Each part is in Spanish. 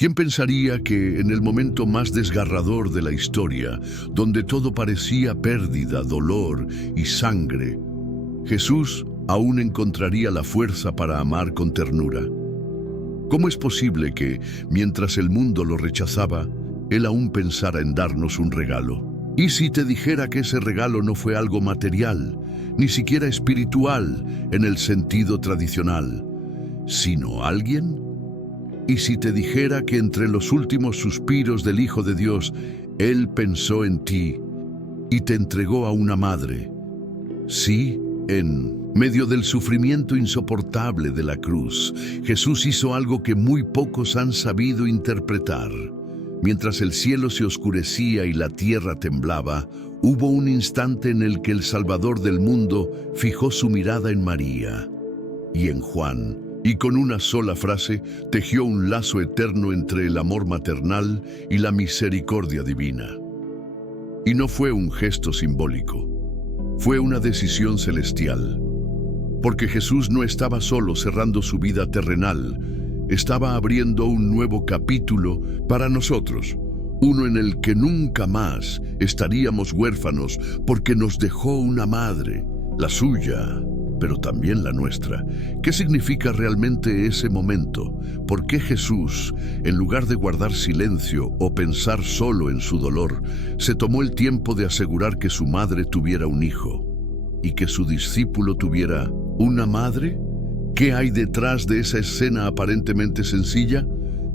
¿Quién pensaría que en el momento más desgarrador de la historia, donde todo parecía pérdida, dolor y sangre, Jesús aún encontraría la fuerza para amar con ternura? ¿Cómo es posible que, mientras el mundo lo rechazaba, Él aún pensara en darnos un regalo? ¿Y si te dijera que ese regalo no fue algo material, ni siquiera espiritual en el sentido tradicional, sino alguien? ¿Y si te dijera que entre los últimos suspiros del Hijo de Dios, Él pensó en ti y te entregó a una madre? Sí, en medio del sufrimiento insoportable de la cruz, Jesús hizo algo que muy pocos han sabido interpretar. Mientras el cielo se oscurecía y la tierra temblaba, hubo un instante en el que el Salvador del mundo fijó su mirada en María y en Juan, y con una sola frase tejió un lazo eterno entre el amor maternal y la misericordia divina. Y no fue un gesto simbólico, fue una decisión celestial. Porque Jesús no estaba solo cerrando su vida terrenal, estaba abriendo un nuevo capítulo para nosotros, uno en el que nunca más estaríamos huérfanos porque nos dejó una madre, la suya, pero también la nuestra. ¿Qué significa realmente ese momento? ¿Por qué Jesús, en lugar de guardar silencio o pensar solo en su dolor, se tomó el tiempo de asegurar que su madre tuviera un hijo y que su discípulo tuviera una madre? ¿Qué hay detrás de esa escena aparentemente sencilla?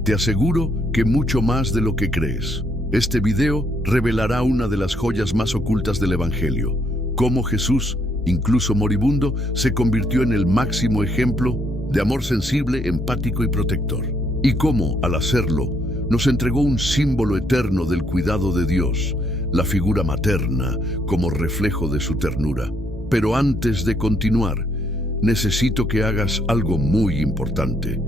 Te aseguro que mucho más de lo que crees. Este video revelará una de las joyas más ocultas del Evangelio: cómo Jesús, incluso moribundo, se convirtió en el máximo ejemplo de amor sensible, empático y protector. Y cómo, al hacerlo, nos entregó un símbolo eterno del cuidado de Dios, la figura materna como reflejo de su ternura. Pero antes de continuar, necesito que hagas algo muy importante.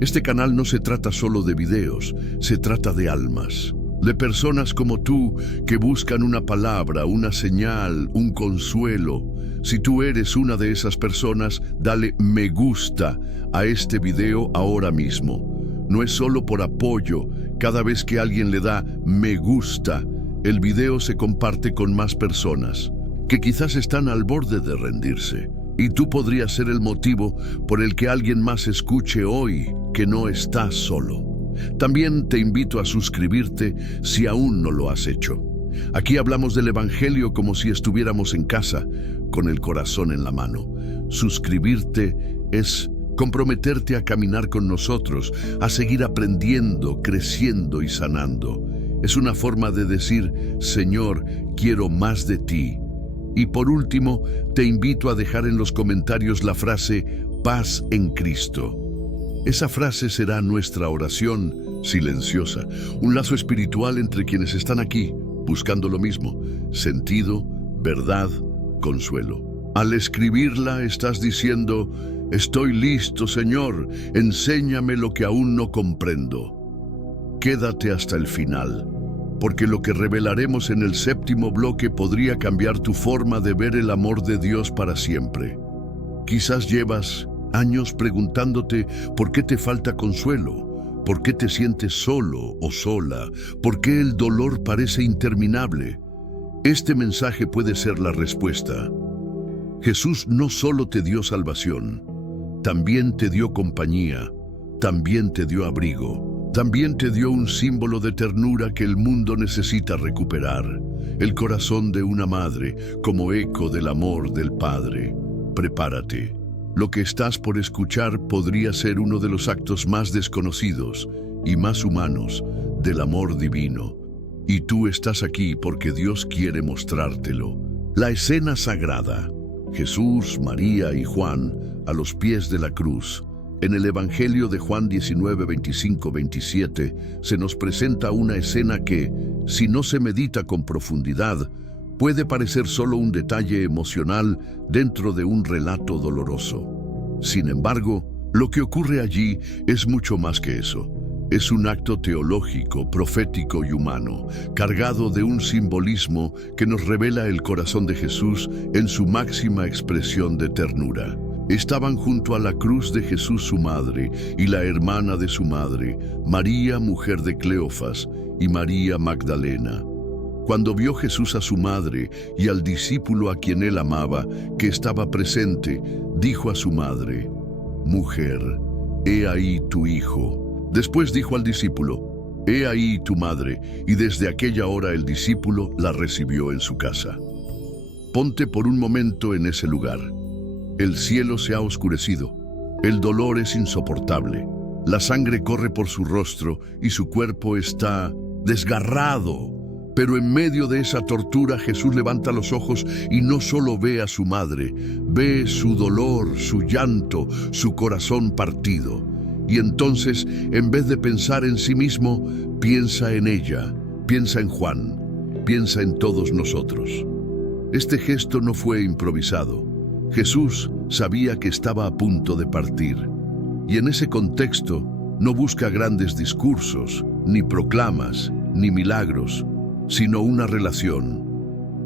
Este canal no se trata solo de videos, se trata de almas. De personas como tú que buscan una palabra, una señal, un consuelo. Si tú eres una de esas personas, dale me gusta a este video ahora mismo. No es solo por apoyo. Cada vez que alguien le da me gusta, el video se comparte con más personas que quizás están al borde de rendirse. Y tú podrías ser el motivo por el que alguien más escuche hoy que no estás solo. También te invito a suscribirte si aún no lo has hecho. Aquí hablamos del Evangelio como si estuviéramos en casa, con el corazón en la mano. Suscribirte es comprometerte a caminar con nosotros, a seguir aprendiendo, creciendo y sanando. Es una forma de decir, Señor, quiero más de ti. Y por último, te invito a dejar en los comentarios la frase paz en Cristo. Esa frase será nuestra oración silenciosa, un lazo espiritual entre quienes están aquí, buscando lo mismo: sentido, verdad, consuelo. Al escribirla estás diciendo, estoy listo, Señor, enséñame lo que aún no comprendo. Quédate hasta el final, porque lo que revelaremos en el séptimo bloque podría cambiar tu forma de ver el amor de Dios para siempre. Quizás llevas años preguntándote por qué te falta consuelo, por qué te sientes solo o sola, por qué el dolor parece interminable. Este mensaje puede ser la respuesta. Jesús no solo te dio salvación, también te dio compañía, también te dio abrigo, también te dio un símbolo de ternura que el mundo necesita recuperar, el corazón de una madre como eco del amor del Padre. Prepárate. Lo que estás por escuchar podría ser uno de los actos más desconocidos y más humanos del amor divino. Y tú estás aquí porque Dios quiere mostrártelo. La escena sagrada. Jesús, María y Juan a los pies de la cruz. En el Evangelio de Juan 19, 25, 27 se nos presenta una escena que, si no se medita con profundidad, puede parecer solo un detalle emocional dentro de un relato doloroso. Sin embargo, lo que ocurre allí es mucho más que eso. Es un acto teológico, profético y humano, cargado de un simbolismo que nos revela el corazón de Jesús en su máxima expresión de ternura. Estaban junto a la cruz de Jesús su madre y la hermana de su madre, María, mujer de Cleofas, y María Magdalena. Cuando vio Jesús a su madre y al discípulo a quien él amaba, que estaba presente, dijo a su madre: «Mujer, he ahí tu hijo». Después dijo al discípulo: «He ahí tu madre», y desde aquella hora el discípulo la recibió en su casa. Ponte por un momento en ese lugar. El cielo se ha oscurecido. El dolor es insoportable. La sangre corre por su rostro y su cuerpo está desgarrado. Pero en medio de esa tortura Jesús levanta los ojos y no solo ve a su madre, ve su dolor, su llanto, su corazón partido. Y entonces, en vez de pensar en sí mismo, piensa en ella, piensa en Juan, piensa en todos nosotros. Este gesto no fue improvisado. Jesús sabía que estaba a punto de partir. Y en ese contexto no busca grandes discursos, ni proclamas, ni milagros, sino una relación,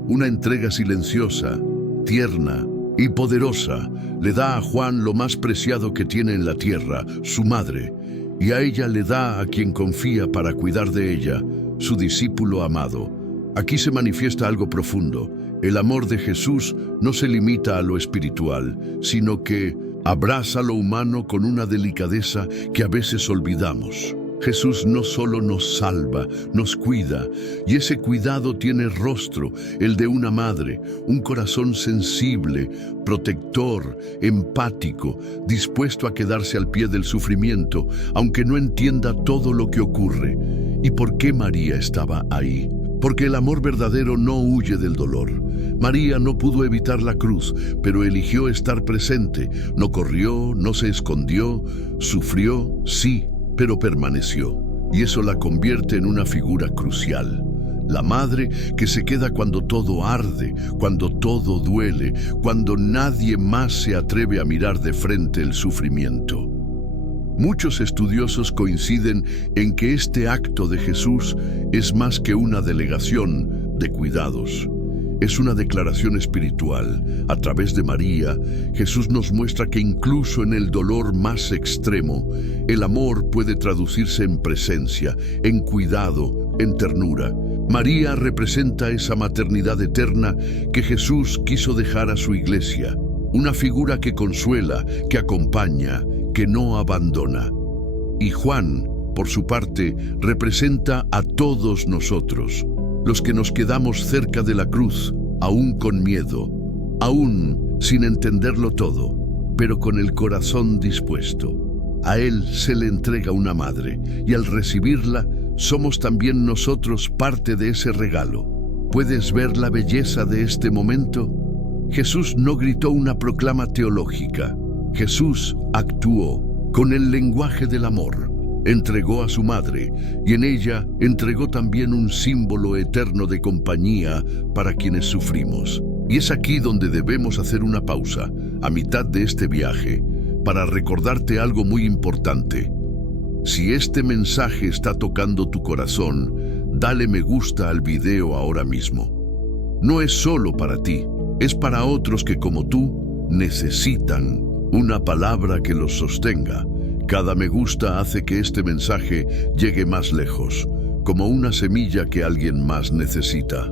una entrega silenciosa, tierna y poderosa. Le da a Juan lo más preciado que tiene en la tierra, su madre, y a ella le da a quien confía para cuidar de ella, su discípulo amado. Aquí se manifiesta algo profundo. El amor de Jesús no se limita a lo espiritual, sino que abraza lo humano con una delicadeza que a veces olvidamos. Jesús no solo nos salva, nos cuida, y ese cuidado tiene rostro, el de una madre, un corazón sensible, protector, empático, dispuesto a quedarse al pie del sufrimiento, aunque no entienda todo lo que ocurre. ¿Y por qué María estaba ahí? Porque el amor verdadero no huye del dolor. María no pudo evitar la cruz, pero eligió estar presente. No corrió, no se escondió, sufrió, sí, pero permaneció. Y eso la convierte en una figura crucial. La madre que se queda cuando todo arde, cuando todo duele, cuando nadie más se atreve a mirar de frente el sufrimiento. Muchos estudiosos coinciden en que este acto de Jesús es más que una delegación de cuidados. Es una declaración espiritual. A través de María, Jesús nos muestra que incluso en el dolor más extremo, el amor puede traducirse en presencia, en cuidado, en ternura. María representa esa maternidad eterna que Jesús quiso dejar a su iglesia. Una figura que consuela, que acompaña, que no abandona. Y Juan, por su parte, representa a todos nosotros, los que nos quedamos cerca de la cruz, aún con miedo, aún sin entenderlo todo, pero con el corazón dispuesto. A él se le entrega una madre, y al recibirla, somos también nosotros parte de ese regalo. ¿Puedes ver la belleza de este momento? Jesús no gritó una proclama teológica. Jesús actuó con el lenguaje del amor. Entregó a su madre, y en ella entregó también un símbolo eterno de compañía para quienes sufrimos. Y es aquí donde debemos hacer una pausa, a mitad de este viaje, para recordarte algo muy importante. Si este mensaje está tocando tu corazón, dale me gusta al video ahora mismo. No es solo para ti, es para otros que como tú necesitan una palabra que los sostenga. Cada me gusta hace que este mensaje llegue más lejos, como una semilla que alguien más necesita.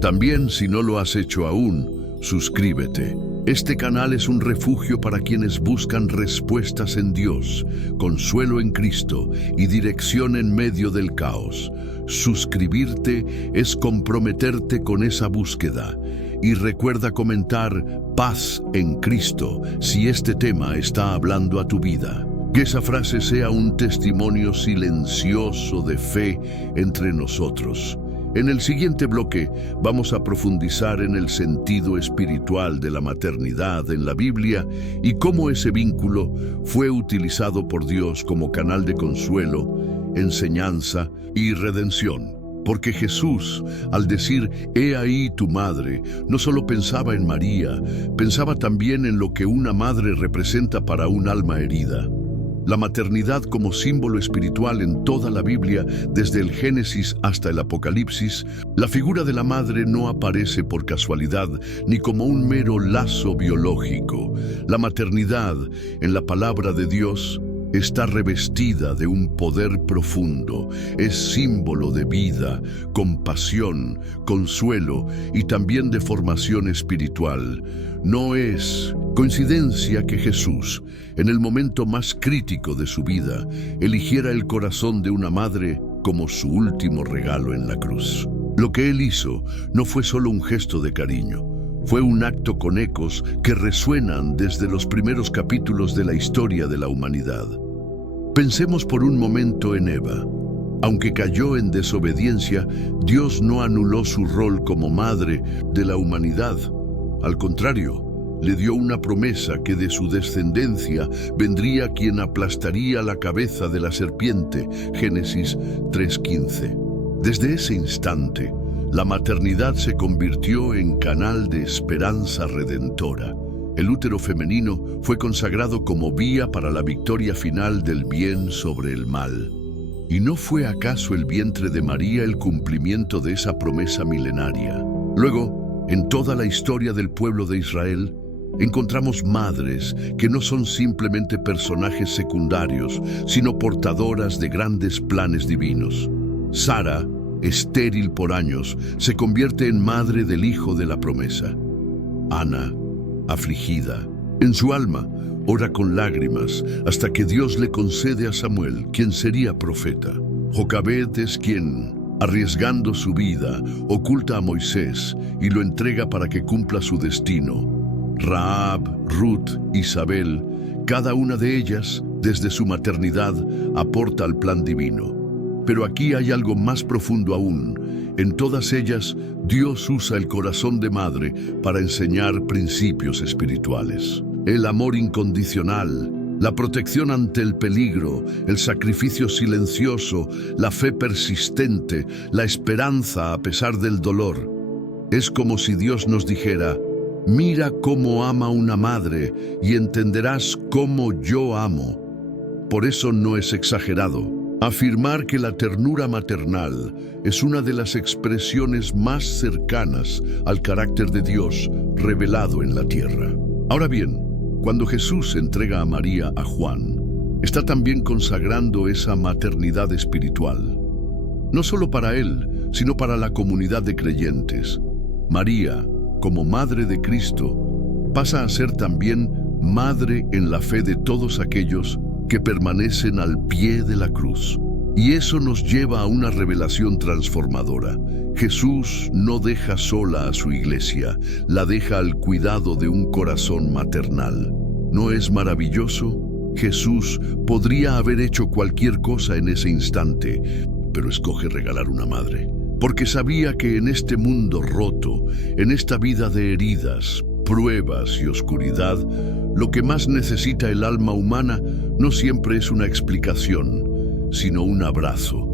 También, si no lo has hecho aún, suscríbete. Este canal es un refugio para quienes buscan respuestas en Dios, consuelo en Cristo y dirección en medio del caos. Suscribirte es comprometerte con esa búsqueda. Y recuerda comentar paz en Cristo si este tema está hablando a tu vida. Que esa frase sea un testimonio silencioso de fe entre nosotros. En el siguiente bloque vamos a profundizar en el sentido espiritual de la maternidad en la Biblia y cómo ese vínculo fue utilizado por Dios como canal de consuelo, enseñanza y redención. Porque Jesús, al decir, «He ahí tu madre», no solo pensaba en María, pensaba también en lo que una madre representa para un alma herida. La maternidad como símbolo espiritual en toda la Biblia, desde el Génesis hasta el Apocalipsis, la figura de la madre no aparece por casualidad ni como un mero lazo biológico. La maternidad, en la palabra de Dios, está revestida de un poder profundo, es símbolo de vida, compasión, consuelo y también de formación espiritual. No es coincidencia que Jesús, en el momento más crítico de su vida, eligiera el corazón de una madre como su último regalo en la cruz. Lo que él hizo no fue solo un gesto de cariño, fue un acto con ecos que resuenan desde los primeros capítulos de la historia de la humanidad. Pensemos por un momento en Eva. Aunque cayó en desobediencia, Dios no anuló su rol como madre de la humanidad. Al contrario, le dio una promesa que de su descendencia vendría quien aplastaría la cabeza de la serpiente, Génesis 3:15. Desde ese instante, la maternidad se convirtió en canal de esperanza redentora. El útero femenino fue consagrado como vía para la victoria final del bien sobre el mal. ¿Y no fue acaso el vientre de María el cumplimiento de esa promesa milenaria? Luego, en toda la historia del pueblo de Israel, encontramos madres que no son simplemente personajes secundarios, sino portadoras de grandes planes divinos. Sara, estéril por años, se convierte en madre del hijo de la promesa. Ana, afligida, en su alma, ora con lágrimas hasta que Dios le concede a Samuel, quien sería profeta. Jocabed es quien, arriesgando su vida, oculta a Moisés y lo entrega para que cumpla su destino. Rahab, Ruth, Isabel, cada una de ellas, desde su maternidad, aporta al plan divino. Pero aquí hay algo más profundo aún. En todas ellas, Dios usa el corazón de madre para enseñar principios espirituales. El amor incondicional, la protección ante el peligro, el sacrificio silencioso, la fe persistente, la esperanza a pesar del dolor. Es como si Dios nos dijera: mira cómo ama una madre y entenderás cómo yo amo. Por eso no es exagerado afirmar que la ternura maternal es una de las expresiones más cercanas al carácter de Dios revelado en la tierra. Ahora bien, cuando Jesús entrega a María a Juan, está también consagrando esa maternidad espiritual. No solo para él, sino para la comunidad de creyentes. María, como madre de Cristo, pasa a ser también madre en la fe de todos aquellos que permanecen al pie de la cruz. Y eso nos lleva a una revelación transformadora. Jesús no deja sola a su iglesia, la deja al cuidado de un corazón maternal. ¿No es maravilloso? Jesús podría haber hecho cualquier cosa en ese instante, pero escoge regalar una madre, porque sabía que en este mundo roto, en esta vida de heridas, pruebas y oscuridad, lo que más necesita el alma humana no siempre es una explicación, sino un abrazo.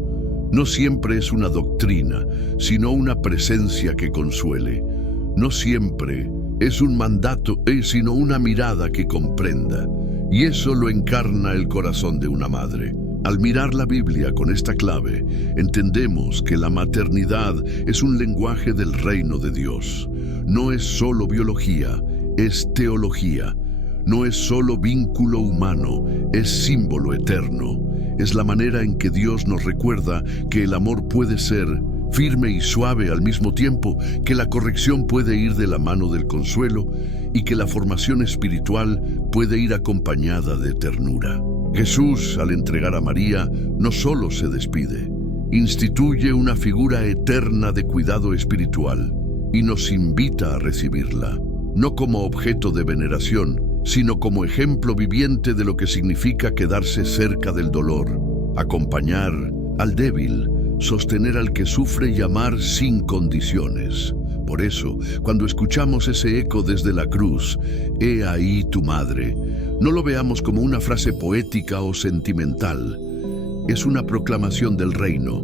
No siempre es una doctrina, sino una presencia que consuele. No siempre es un mandato, sino una mirada que comprenda. Y eso lo encarna el corazón de una madre. Al mirar la Biblia con esta clave, entendemos que la maternidad es un lenguaje del reino de Dios. No es solo biología, es teología. No es solo vínculo humano, es símbolo eterno. Es la manera en que Dios nos recuerda que el amor puede ser firme y suave al mismo tiempo, que la corrección puede ir de la mano del consuelo y que la formación espiritual puede ir acompañada de ternura. Jesús, al entregar a María, no solo se despide, instituye una figura eterna de cuidado espiritual y nos invita a recibirla, no como objeto de veneración, sino como ejemplo viviente de lo que significa quedarse cerca del dolor, acompañar al débil, sostener al que sufre y amar sin condiciones. Por eso, cuando escuchamos ese eco desde la cruz, «He ahí tu madre», no lo veamos como una frase poética o sentimental. Es una proclamación del reino,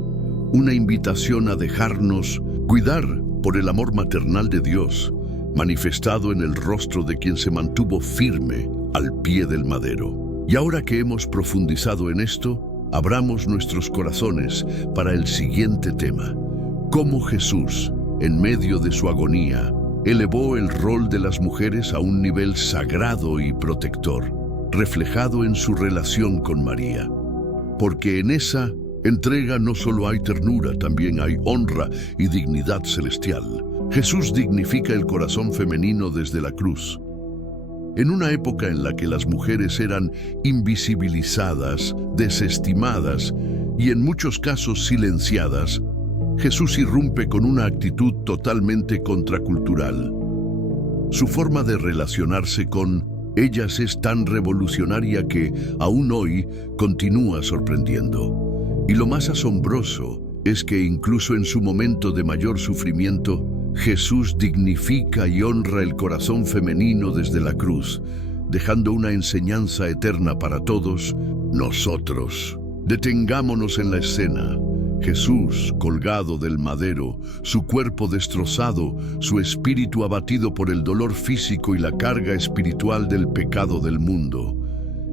una invitación a dejarnos cuidar por el amor maternal de Dios, manifestado en el rostro de quien se mantuvo firme al pie del madero. Y ahora que hemos profundizado en esto, abramos nuestros corazones para el siguiente tema: cómo Jesús, en medio de su agonía, elevó el rol de las mujeres a un nivel sagrado y protector, reflejado en su relación con María. Porque en esa entrega no solo hay ternura, también hay honra y dignidad celestial. Jesús dignifica el corazón femenino desde la cruz. En una época en la que las mujeres eran invisibilizadas, desestimadas y en muchos casos silenciadas, Jesús irrumpe con una actitud totalmente contracultural. Su forma de relacionarse con ellas es tan revolucionaria que, aún hoy, continúa sorprendiendo. Y lo más asombroso es que incluso en su momento de mayor sufrimiento, Jesús dignifica y honra el corazón femenino desde la cruz, dejando una enseñanza eterna para todos nosotros. Detengámonos en la escena. Jesús, colgado del madero, su cuerpo destrozado, su espíritu abatido por el dolor físico y la carga espiritual del pecado del mundo.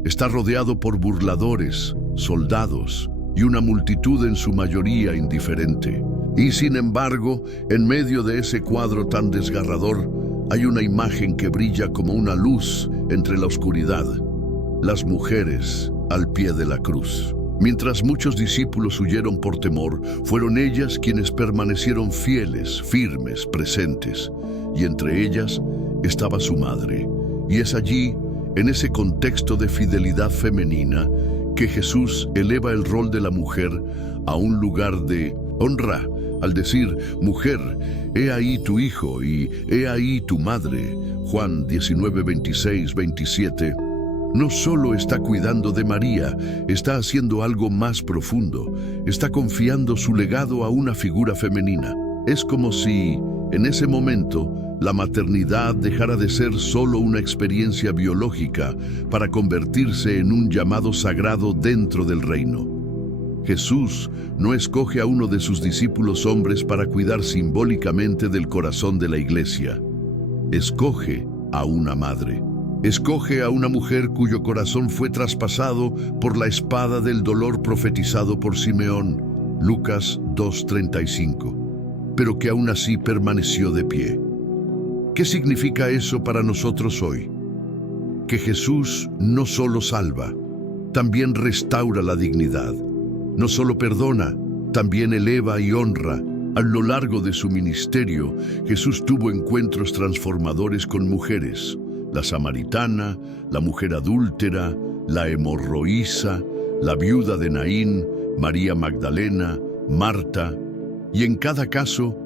Está rodeado por burladores, soldados y una multitud en su mayoría indiferente. Y sin embargo, en medio de ese cuadro tan desgarrador, hay una imagen que brilla como una luz entre la oscuridad: las mujeres al pie de la cruz. Mientras muchos discípulos huyeron por temor, fueron ellas quienes permanecieron fieles, firmes, presentes. Y entre ellas estaba su madre. Y es allí, en ese contexto de fidelidad femenina, que Jesús eleva el rol de la mujer a un lugar de honra, al decir: mujer, he ahí tu hijo y he ahí tu madre. Juan 19, 26, 27. No solo está cuidando de María, está haciendo algo más profundo. Está confiando su legado a una figura femenina. Es como si, en ese momento, la maternidad dejara de ser solo una experiencia biológica para convertirse en un llamado sagrado dentro del reino. Jesús no escoge a uno de sus discípulos hombres para cuidar simbólicamente del corazón de la iglesia. Escoge a una madre. Escoge a una mujer cuyo corazón fue traspasado por la espada del dolor profetizado por Simeón, Lucas 2:35, pero que aún así permaneció de pie. ¿Qué significa eso para nosotros hoy? Que Jesús no solo salva, también restaura la dignidad. No solo perdona, también eleva y honra. A lo largo de su ministerio, Jesús tuvo encuentros transformadores con mujeres: la samaritana, la mujer adúltera, la hemorroísa, la viuda de Naín, María Magdalena, Marta, y en cada caso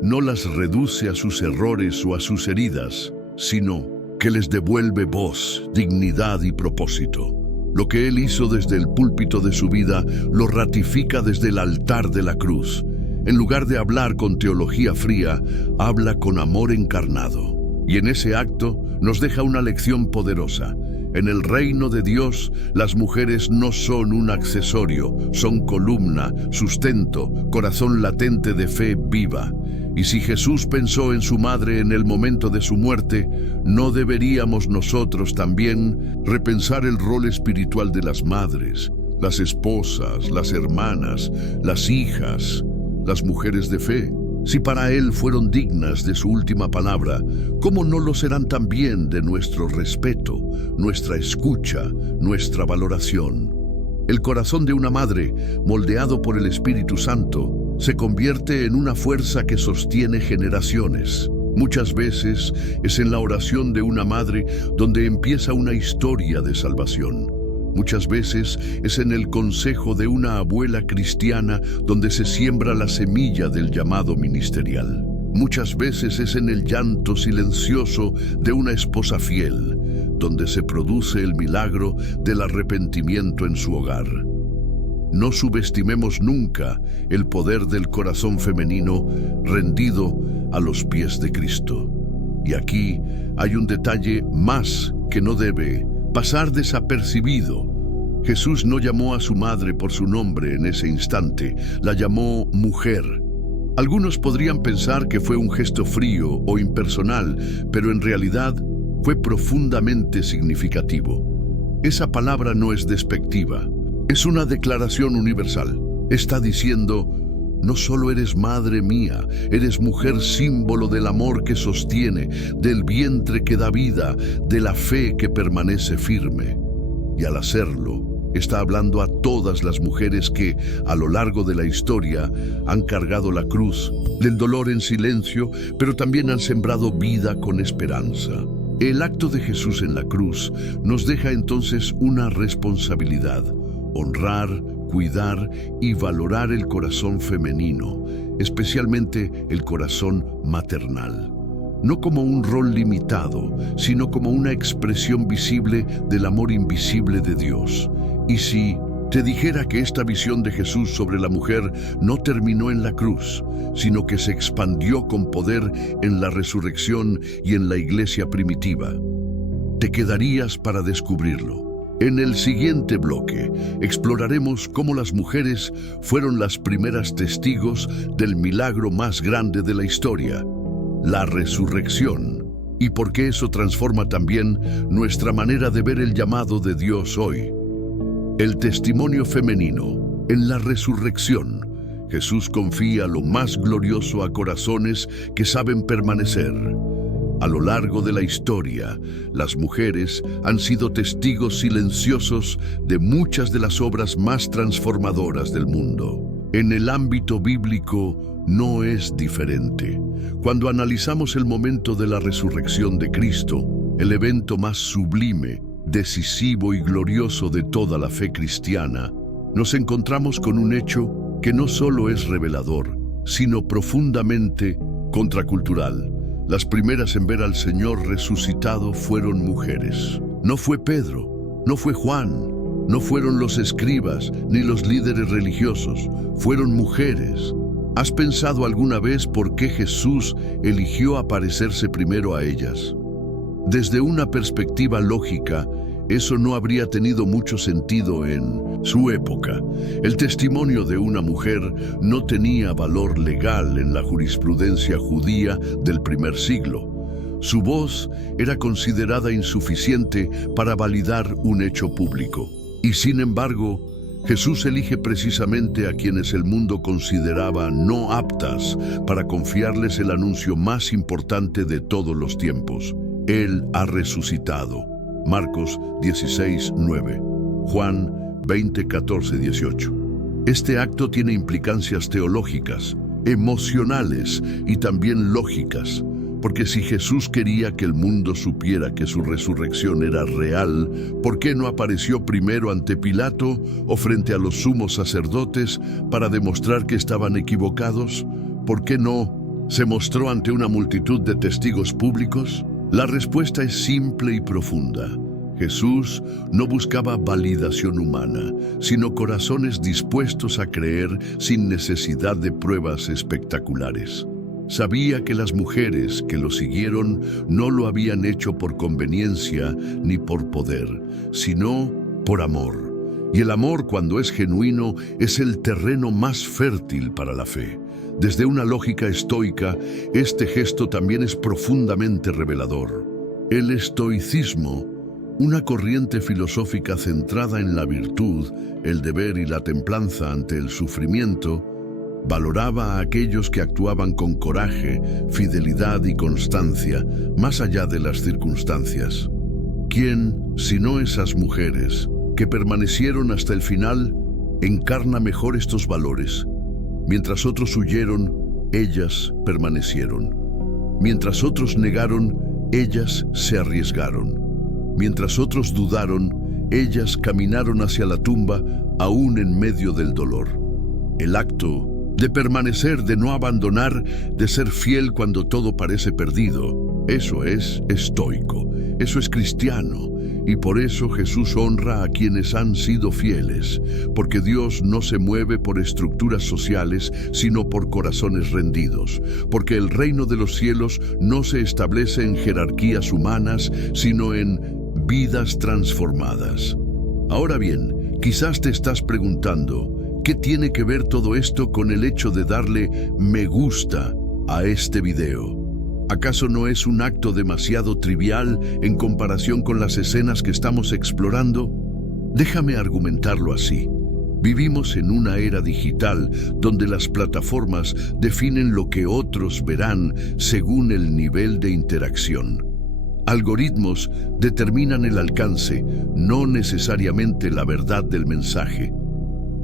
no las reduce a sus errores o a sus heridas, sino que les devuelve voz, dignidad y propósito. Lo que Él hizo desde el púlpito de su vida lo ratifica desde el altar de la cruz. En lugar de hablar con teología fría, habla con amor encarnado. Y en ese acto nos deja una lección poderosa. En el reino de Dios, las mujeres no son un accesorio, son columna, sustento, corazón latente de fe viva. Y si Jesús pensó en su madre en el momento de su muerte, ¿no deberíamos nosotros también repensar el rol espiritual de las madres, las esposas, las hermanas, las hijas, las mujeres de fe? Si para Él fueron dignas de su última palabra, ¿cómo no lo serán también de nuestro respeto, nuestra escucha, nuestra valoración? El corazón de una madre, moldeado por el Espíritu Santo, se convierte en una fuerza que sostiene generaciones. Muchas veces es en la oración de una madre donde empieza una historia de salvación. Muchas veces es en el consejo de una abuela cristiana donde se siembra la semilla del llamado ministerial. Muchas veces es en el llanto silencioso de una esposa fiel, donde se produce el milagro del arrepentimiento en su hogar. No subestimemos nunca el poder del corazón femenino rendido a los pies de Cristo. Y aquí hay un detalle más que no debe pasar desapercibido. Jesús no llamó a su madre por su nombre en ese instante, la llamó mujer. Algunos podrían pensar que fue un gesto frío o impersonal, pero en realidad fue profundamente significativo. Esa palabra no es despectiva, es una declaración universal. Está diciendo: no solo eres madre mía, eres mujer símbolo del amor que sostiene, del vientre que da vida, de la fe que permanece firme. Y al hacerlo, está hablando a todas las mujeres que, a lo largo de la historia, han cargado la cruz del dolor en silencio, pero también han sembrado vida con esperanza. El acto de Jesús en la cruz nos deja entonces una responsabilidad: honrar, cuidar y valorar el corazón femenino, especialmente el corazón maternal. No como un rol limitado, sino como una expresión visible del amor invisible de Dios. Y si te dijera que esta visión de Jesús sobre la mujer no terminó en la cruz, sino que se expandió con poder en la resurrección y en la iglesia primitiva, te quedarías para descubrirlo. En el siguiente bloque exploraremos cómo las mujeres fueron las primeras testigos del milagro más grande de la historia, la resurrección, y por qué eso transforma también nuestra manera de ver el llamado de Dios hoy. El testimonio femenino. En la resurrección, Jesús confía lo más glorioso a corazones que saben permanecer. A lo largo de la historia, las mujeres han sido testigos silenciosos de muchas de las obras más transformadoras del mundo. En el ámbito bíblico no es diferente. Cuando analizamos el momento de la resurrección de Cristo, el evento más sublime, decisivo y glorioso de toda la fe cristiana, nos encontramos con un hecho que no solo es revelador, sino profundamente contracultural. Las primeras en ver al Señor resucitado fueron mujeres. No fue Pedro, no fue Juan, no fueron los escribas ni los líderes religiosos, fueron mujeres. ¿Has pensado alguna vez por qué Jesús eligió aparecerse primero a ellas? Desde una perspectiva lógica, eso no habría tenido mucho sentido en su época. El testimonio de una mujer no tenía valor legal en la jurisprudencia judía del primer siglo. Su voz era considerada insuficiente para validar un hecho público. Y sin embargo, Jesús elige precisamente a quienes el mundo consideraba no aptas para confiarles el anuncio más importante de todos los tiempos. Él ha resucitado. Marcos 16:9, Juan 20:14-18. Este acto tiene implicancias teológicas, emocionales y también lógicas, porque si Jesús quería que el mundo supiera que su resurrección era real, ¿por qué no apareció primero ante Pilato o frente a los sumos sacerdotes para demostrar que estaban equivocados? ¿Por qué no se mostró ante una multitud de testigos públicos? La respuesta es simple y profunda. Jesús no buscaba validación humana, sino corazones dispuestos a creer sin necesidad de pruebas espectaculares. Sabía que las mujeres que lo siguieron no lo habían hecho por conveniencia ni por poder, sino por amor. Y el amor, cuando es genuino, es el terreno más fértil para la fe. Desde una lógica estoica, este gesto también es profundamente revelador. El estoicismo, una corriente filosófica centrada en la virtud, el deber y la templanza ante el sufrimiento, valoraba a aquellos que actuaban con coraje, fidelidad y constancia, más allá de las circunstancias. ¿Quién, sino esas mujeres, que permanecieron hasta el final, encarna mejor estos valores? Mientras otros huyeron, ellas permanecieron. Mientras otros negaron, ellas se arriesgaron. Mientras otros dudaron, ellas caminaron hacia la tumba, aún en medio del dolor. El acto de permanecer, de no abandonar, de ser fiel cuando todo parece perdido, eso es estoico, eso es cristiano. Y por eso Jesús honra a quienes han sido fieles, porque Dios no se mueve por estructuras sociales, sino por corazones rendidos, porque el reino de los cielos no se establece en jerarquías humanas, sino en vidas transformadas. Ahora bien, quizás te estás preguntando, ¿qué tiene que ver todo esto con el hecho de darle me gusta a este video? ¿Acaso no es un acto demasiado trivial en comparación con las escenas que estamos explorando? Déjame argumentarlo así. Vivimos en una era digital donde las plataformas definen lo que otros verán según el nivel de interacción. Algoritmos determinan el alcance, no necesariamente la verdad del mensaje.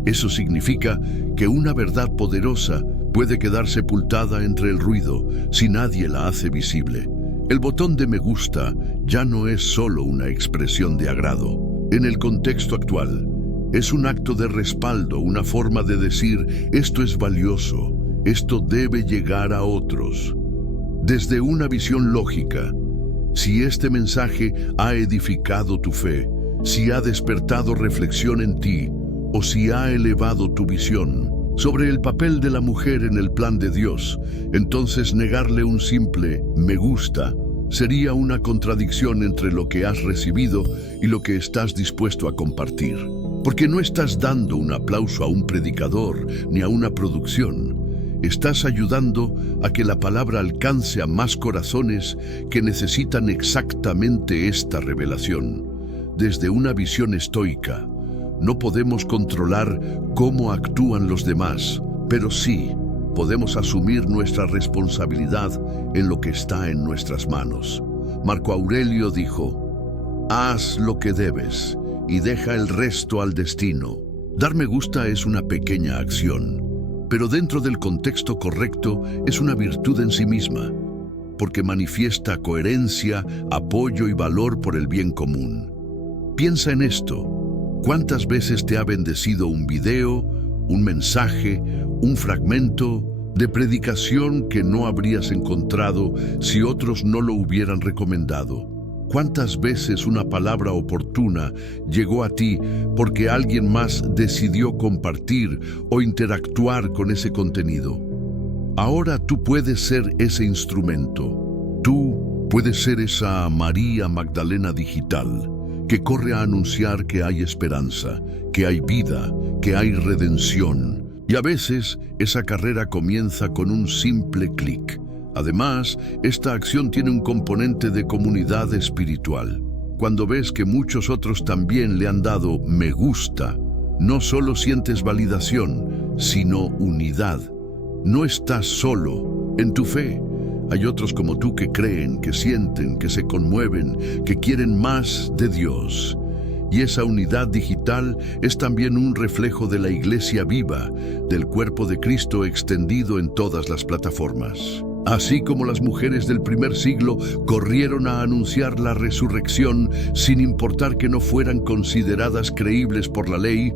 Eso significa que una verdad poderosa puede quedar sepultada entre el ruido si nadie la hace visible. El botón de me gusta ya no es solo una expresión de agrado. En el contexto actual, es un acto de respaldo, una forma de decir, esto es valioso, esto debe llegar a otros. Desde una visión lógica, si este mensaje ha edificado tu fe, si ha despertado reflexión en ti, o si ha elevado tu visión sobre el papel de la mujer en el plan de Dios, entonces negarle un simple me gusta sería una contradicción entre lo que has recibido y lo que estás dispuesto a compartir. Porque no estás dando un aplauso a un predicador ni a una producción. Estás ayudando a que la palabra alcance a más corazones que necesitan exactamente esta revelación. Desde una visión estoica, no podemos controlar cómo actúan los demás, pero sí podemos asumir nuestra responsabilidad en lo que está en nuestras manos. Marco Aurelio dijo, haz lo que debes y deja el resto al destino. Dar me gusta es una pequeña acción, pero dentro del contexto correcto es una virtud en sí misma, porque manifiesta coherencia, apoyo y valor por el bien común. Piensa en esto. ¿Cuántas veces te ha bendecido un video, un mensaje, un fragmento de predicación que no habrías encontrado si otros no lo hubieran recomendado? ¿Cuántas veces una palabra oportuna llegó a ti porque alguien más decidió compartir o interactuar con ese contenido? Ahora tú puedes ser ese instrumento. Tú puedes ser esa María Magdalena digital que corre a anunciar que hay esperanza, que hay vida, que hay redención. Y a veces esa carrera comienza con un simple clic. Además, esta acción tiene un componente de comunidad espiritual. Cuando ves que muchos otros también le han dado me gusta, no solo sientes validación, sino unidad. No estás solo en tu fe. Hay otros como tú que creen, que sienten, que se conmueven, que quieren más de Dios. Y esa unidad digital es también un reflejo de la iglesia viva, del cuerpo de Cristo extendido en todas las plataformas. Así como las mujeres del primer siglo corrieron a anunciar la resurrección sin importar que no fueran consideradas creíbles por la ley,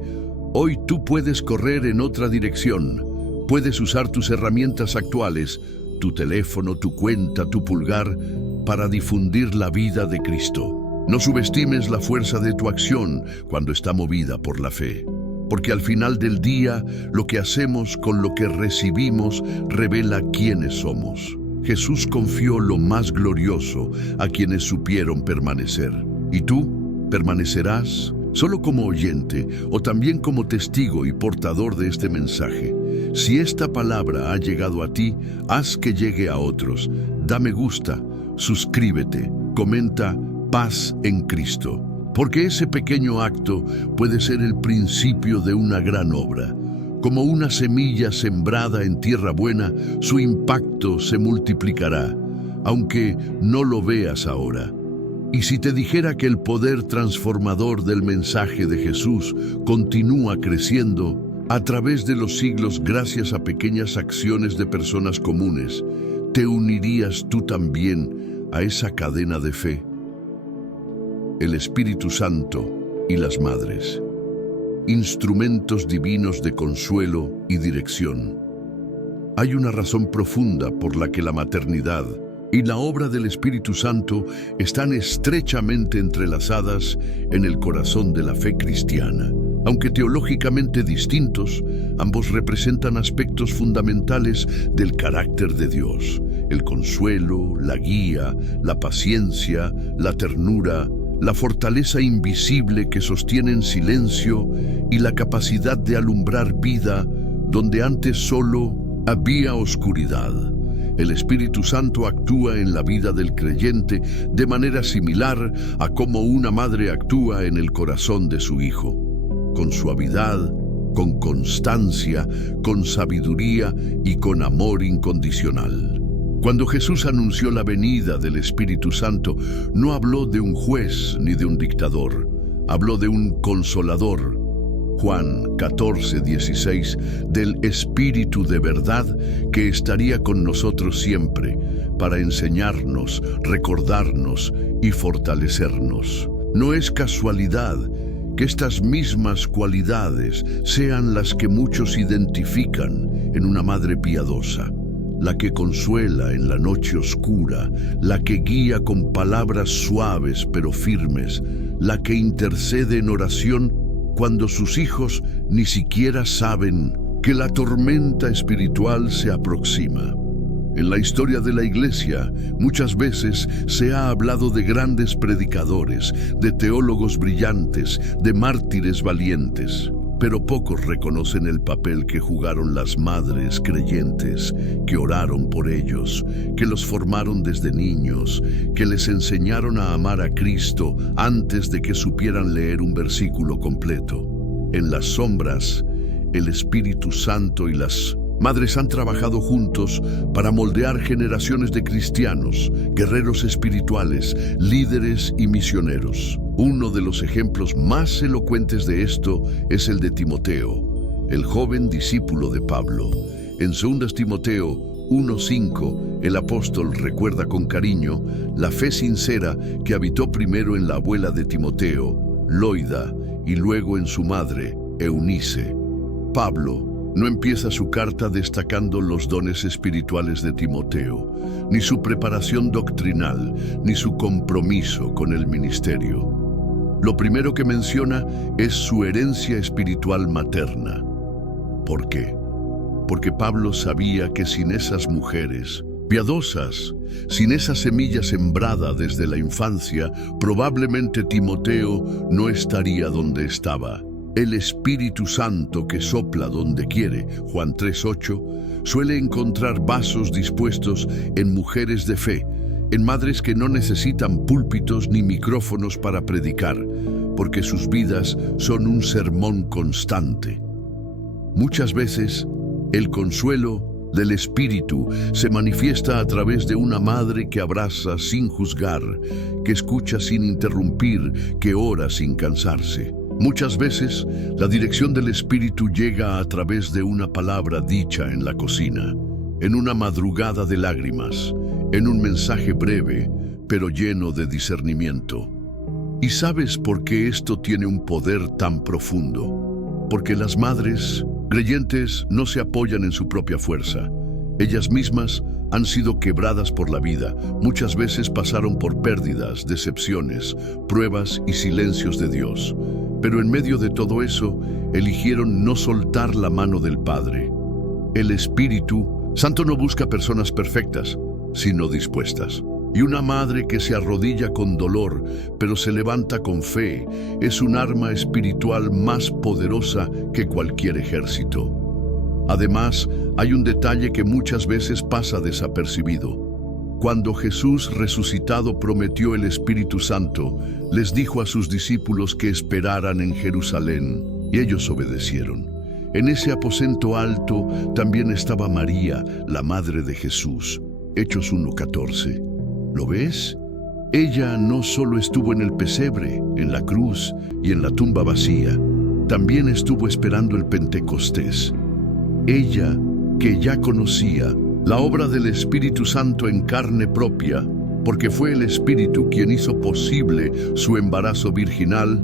hoy tú puedes correr en otra dirección. Puedes usar tus herramientas actuales, tu teléfono, tu cuenta, tu pulgar, para difundir la vida de Cristo. No subestimes la fuerza de tu acción cuando está movida por la fe, porque al final del día, lo que hacemos con lo que recibimos revela quiénes somos. Jesús confió lo más glorioso a quienes supieron permanecer. ¿Y tú? ¿Permanecerás? Solo como oyente o también como testigo y portador de este mensaje. Si esta palabra ha llegado a ti, haz que llegue a otros. Da me gusta, suscríbete, comenta paz en Cristo. Porque ese pequeño acto puede ser el principio de una gran obra. Como una semilla sembrada en tierra buena, su impacto se multiplicará, aunque no lo veas ahora. Y si te dijera que el poder transformador del mensaje de Jesús continúa creciendo a través de los siglos gracias a pequeñas acciones de personas comunes, ¿te unirías tú también a esa cadena de fe? El Espíritu Santo y las madres, instrumentos divinos de consuelo y dirección. Hay una razón profunda por la que la maternidad y la obra del Espíritu Santo están estrechamente entrelazadas en el corazón de la fe cristiana. Aunque teológicamente distintos, ambos representan aspectos fundamentales del carácter de Dios: el consuelo, la guía, la paciencia, la ternura, la fortaleza invisible que sostiene en silencio y la capacidad de alumbrar vida donde antes solo había oscuridad. El Espíritu Santo actúa en la vida del creyente de manera similar a cómo una madre actúa en el corazón de su hijo, con suavidad, con constancia, con sabiduría y con amor incondicional. Cuando Jesús anunció la venida del Espíritu Santo, no habló de un juez ni de un dictador, habló de un consolador. Juan 14:16, del Espíritu de verdad que estaría con nosotros siempre para enseñarnos, recordarnos y fortalecernos. No es casualidad que estas mismas cualidades sean las que muchos identifican en una madre piadosa, la que consuela en la noche oscura, la que guía con palabras suaves pero firmes, la que intercede en oración cuando sus hijos ni siquiera saben que la tormenta espiritual se aproxima. En la historia de la Iglesia, muchas veces se ha hablado de grandes predicadores, de teólogos brillantes, de mártires valientes, pero pocos reconocen el papel que jugaron las madres creyentes, que oraron por ellos, que los formaron desde niños, que les enseñaron a amar a Cristo antes de que supieran leer un versículo completo. En las sombras, el Espíritu Santo y las madres han trabajado juntos para moldear generaciones de cristianos, guerreros espirituales, líderes y misioneros. Uno de los ejemplos más elocuentes de esto es el de Timoteo, el joven discípulo de Pablo. En 2 Timoteo 1:5, el apóstol recuerda con cariño la fe sincera que habitó primero en la abuela de Timoteo, Loida, y luego en su madre, Eunice. Pablo no empieza su carta destacando los dones espirituales de Timoteo, ni su preparación doctrinal, ni su compromiso con el ministerio. Lo primero que menciona es su herencia espiritual materna. ¿Por qué? Porque Pablo sabía que sin esas mujeres piadosas, sin esa semilla sembrada desde la infancia, probablemente Timoteo no estaría donde estaba. El Espíritu Santo que sopla donde quiere, Juan 3:8, suele encontrar vasos dispuestos en mujeres de fe, en madres que no necesitan púlpitos ni micrófonos para predicar, porque sus vidas son un sermón constante. Muchas veces, el consuelo del Espíritu se manifiesta a través de una madre que abraza sin juzgar, que escucha sin interrumpir, que ora sin cansarse. Muchas veces, la dirección del Espíritu llega a través de una palabra dicha en la cocina, en una madrugada de lágrimas, en un mensaje breve, pero lleno de discernimiento. ¿Y sabes por qué esto tiene un poder tan profundo? Porque las madres creyentes no se apoyan en su propia fuerza. Ellas mismas han sido quebradas por la vida. Muchas veces pasaron por pérdidas, decepciones, pruebas y silencios de Dios. Pero en medio de todo eso, eligieron no soltar la mano del Padre. El Espíritu Santo no busca personas perfectas, sino dispuestas. Y una madre que se arrodilla con dolor, pero se levanta con fe, es un arma espiritual más poderosa que cualquier ejército. Además, hay un detalle que muchas veces pasa desapercibido. Cuando Jesús resucitado prometió el Espíritu Santo, les dijo a sus discípulos que esperaran en Jerusalén, y ellos obedecieron. En ese aposento alto también estaba María, la madre de Jesús. Hechos 1:14. ¿Lo ves? Ella no solo estuvo en el pesebre, en la cruz y en la tumba vacía, también estuvo esperando el Pentecostés. Ella, que ya conocía la obra del Espíritu Santo en carne propia, porque fue el Espíritu quien hizo posible su embarazo virginal,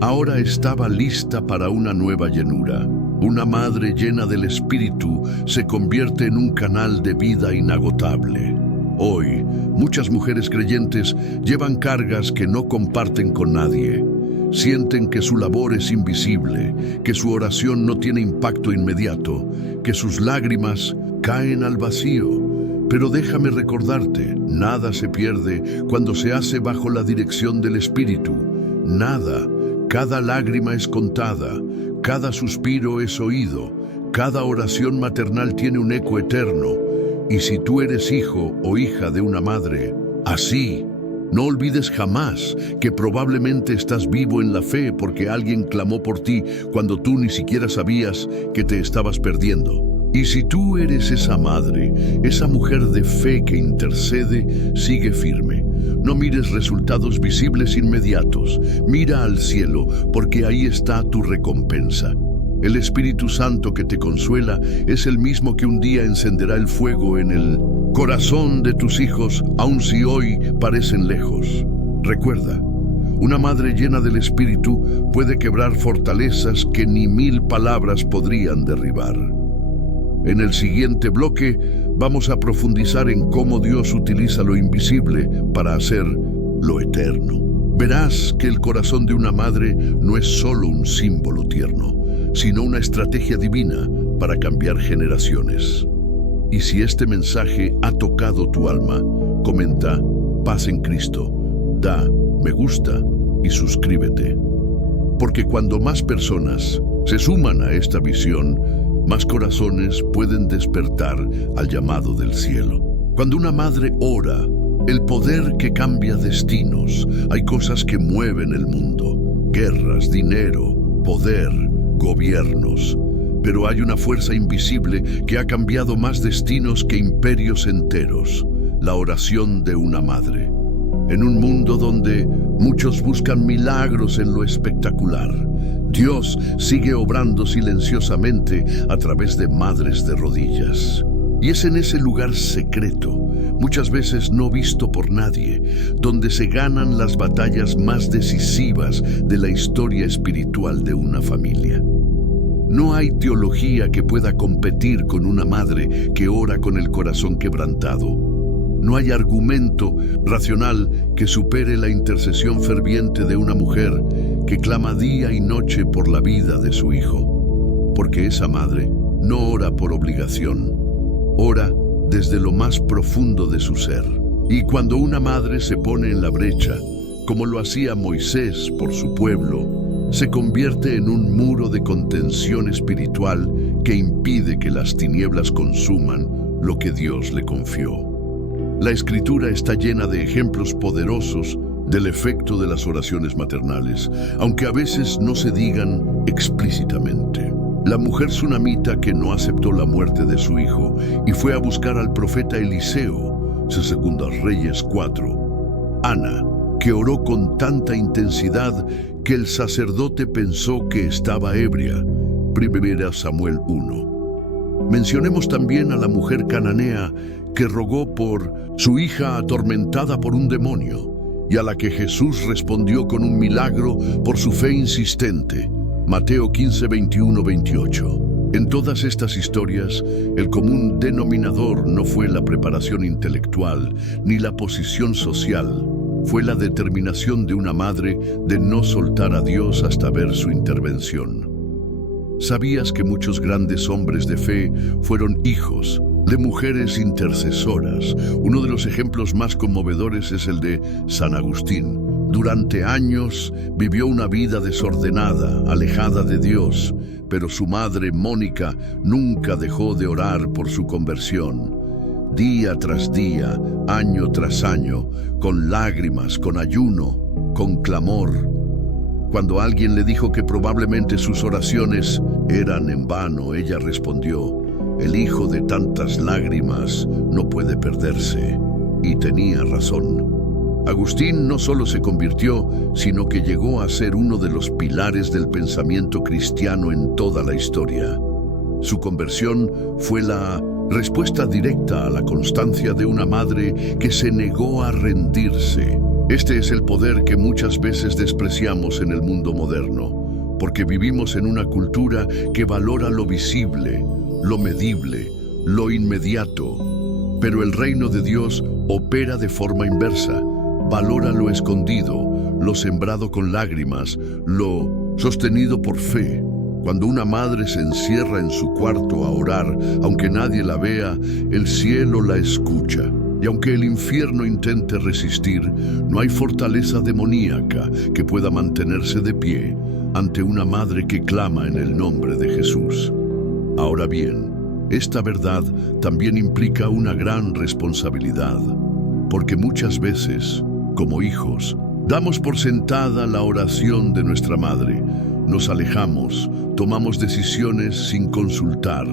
ahora estaba lista para una nueva llenura. Una madre llena del Espíritu se convierte en un canal de vida inagotable. Hoy, muchas mujeres creyentes llevan cargas que no comparten con nadie. Sienten que su labor es invisible, que su oración no tiene impacto inmediato, que sus lágrimas caen al vacío. Pero déjame recordarte, nada se pierde cuando se hace bajo la dirección del Espíritu. Nada. Cada lágrima es contada, cada suspiro es oído, cada oración maternal tiene un eco eterno. Y si tú eres hijo o hija de una madre así, no olvides jamás que probablemente estás vivo en la fe porque alguien clamó por ti cuando tú ni siquiera sabías que te estabas perdiendo. Y si tú eres esa madre, esa mujer de fe que intercede, sigue firme. No mires resultados visibles inmediatos. Mira al cielo, porque ahí está tu recompensa. El Espíritu Santo que te consuela es el mismo que un día encenderá el fuego en el corazón de tus hijos, aun si hoy parecen lejos. Recuerda, una madre llena del Espíritu puede quebrar fortalezas que ni 1000 palabras podrían derribar. En el siguiente bloque vamos a profundizar en cómo Dios utiliza lo invisible para hacer lo eterno. Verás que el corazón de una madre no es solo un símbolo tierno, sino una estrategia divina para cambiar generaciones. Y si este mensaje ha tocado tu alma, comenta Paz en Cristo, da me gusta y suscríbete. Porque cuando más personas se suman a esta visión, más corazones pueden despertar al llamado del cielo. Cuando una madre ora, el poder que cambia destinos, hay cosas que mueven el mundo, guerras, dinero, poder, gobiernos. Pero hay una fuerza invisible que ha cambiado más destinos que imperios enteros, la oración de una madre. En un mundo donde muchos buscan milagros en lo espectacular, Dios sigue obrando silenciosamente a través de madres de rodillas. Y es en ese lugar secreto, muchas veces no visto por nadie, donde se ganan las batallas más decisivas de la historia espiritual de una familia. No hay teología que pueda competir con una madre que ora con el corazón quebrantado. No hay argumento racional que supere la intercesión ferviente de una mujer que clama día y noche por la vida de su hijo. Porque esa madre no ora por obligación, ora desde lo más profundo de su ser. Y cuando una madre se pone en la brecha, como lo hacía Moisés por su pueblo, se convierte en un muro de contención espiritual que impide que las tinieblas consuman lo que Dios le confió. La Escritura está llena de ejemplos poderosos del efecto de las oraciones maternales, aunque a veces no se digan explícitamente. La mujer sunamita que no aceptó la muerte de su hijo y fue a buscar al profeta Eliseo, 2 Reyes 4. Ana, que oró con tanta intensidad que el sacerdote pensó que estaba ebria, 1 Samuel 1. Mencionemos también a la mujer cananea que rogó por su hija atormentada por un demonio y a la que Jesús respondió con un milagro por su fe insistente. Mateo 15, 21, 28. En todas estas historias, el común denominador no fue la preparación intelectual ni la posición social, fue la determinación de una madre de no soltar a Dios hasta ver su intervención. ¿Sabías que muchos grandes hombres de fe fueron hijos de mujeres intercesoras? Uno de los ejemplos más conmovedores es el de San Agustín. Durante años vivió una vida desordenada, alejada de Dios, pero su madre, Mónica, nunca dejó de orar por su conversión. Día tras día, año tras año, con lágrimas, con ayuno, con clamor. Cuando alguien le dijo que probablemente sus oraciones eran en vano, ella respondió: el hijo de tantas lágrimas no puede perderse. Y tenía razón. Agustín no solo se convirtió, sino que llegó a ser uno de los pilares del pensamiento cristiano en toda la historia. Su conversión fue la respuesta directa a la constancia de una madre que se negó a rendirse. Este es el poder que muchas veces despreciamos en el mundo moderno, porque vivimos en una cultura que valora lo visible, lo medible, lo inmediato. Pero el reino de Dios opera de forma inversa. Valora lo escondido, lo sembrado con lágrimas, lo sostenido por fe. Cuando una madre se encierra en su cuarto a orar, aunque nadie la vea, el cielo la escucha. Y aunque el infierno intente resistir, no hay fortaleza demoníaca que pueda mantenerse de pie ante una madre que clama en el nombre de Jesús. Ahora bien, esta verdad también implica una gran responsabilidad, porque muchas veces, como hijos, damos por sentada la oración de nuestra madre. Nos alejamos, tomamos decisiones sin consultar,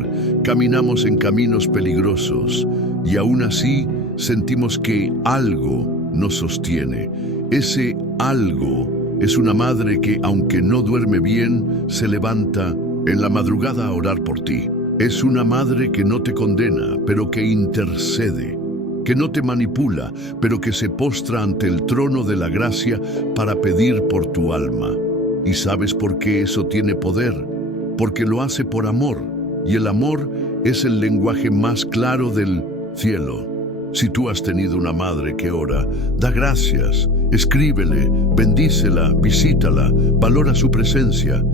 caminamos en caminos peligrosos y aún así sentimos que algo nos sostiene. Ese algo es una madre que, aunque no duerme bien, se levanta en la madrugada a orar por ti. Es una madre que no te condena, pero que intercede, que no te manipula, pero que se postra ante el trono de la gracia para pedir por tu alma. ¿Y sabes por qué eso tiene poder? Porque lo hace por amor, y el amor es el lenguaje más claro del cielo. Si tú has tenido una madre que ora, da gracias, escríbele, bendícela, visítala, valora su presencia.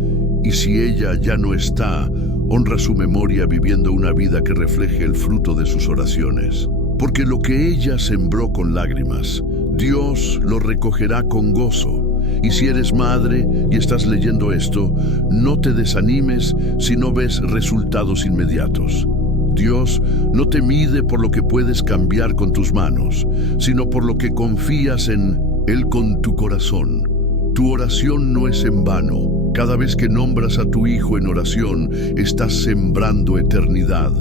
Y si ella ya no está, honra su memoria viviendo una vida que refleje el fruto de sus oraciones. Porque lo que ella sembró con lágrimas, Dios lo recogerá con gozo. Y si eres madre y estás leyendo esto, no te desanimes si no ves resultados inmediatos. Dios no te mide por lo que puedes cambiar con tus manos, sino por lo que confías en Él con tu corazón. Tu oración no es en vano. Cada vez que nombras a tu hijo en oración, estás sembrando eternidad.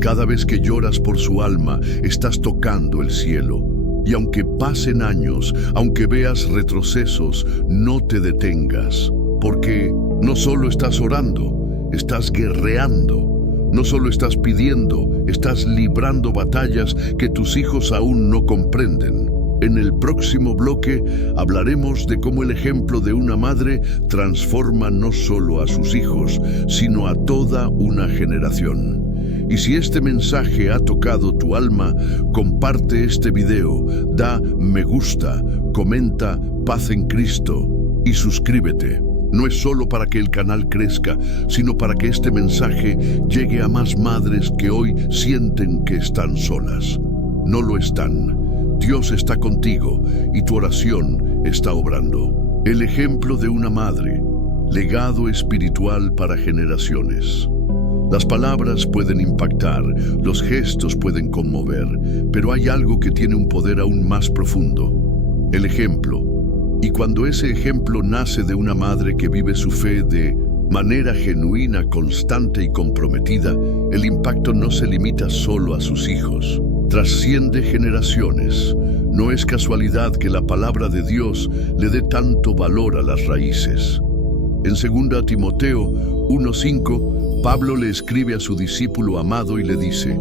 Cada vez que lloras por su alma, estás tocando el cielo. Y aunque pasen años, aunque veas retrocesos, no te detengas. Porque no solo estás orando, estás guerreando. No solo estás pidiendo, estás librando batallas que tus hijos aún no comprenden. En el próximo bloque hablaremos de cómo el ejemplo de una madre transforma no solo a sus hijos, sino a toda una generación. Y si este mensaje ha tocado tu alma, comparte este video, da me gusta, comenta Paz en Cristo y suscríbete. No es solo para que el canal crezca, sino para que este mensaje llegue a más madres que hoy sienten que están solas. No lo están. Dios está contigo y tu oración está obrando. El ejemplo de una madre, legado espiritual para generaciones. Las palabras pueden impactar, los gestos pueden conmover, pero hay algo que tiene un poder aún más profundo: el ejemplo. Y cuando ese ejemplo nace de una madre que vive su fe de manera genuina, constante y comprometida, el impacto no se limita solo a sus hijos. Trasciende generaciones. No es casualidad que la palabra de Dios le dé tanto valor a las raíces. En 2 Timoteo 1:5, Pablo le escribe a su discípulo amado y le dice: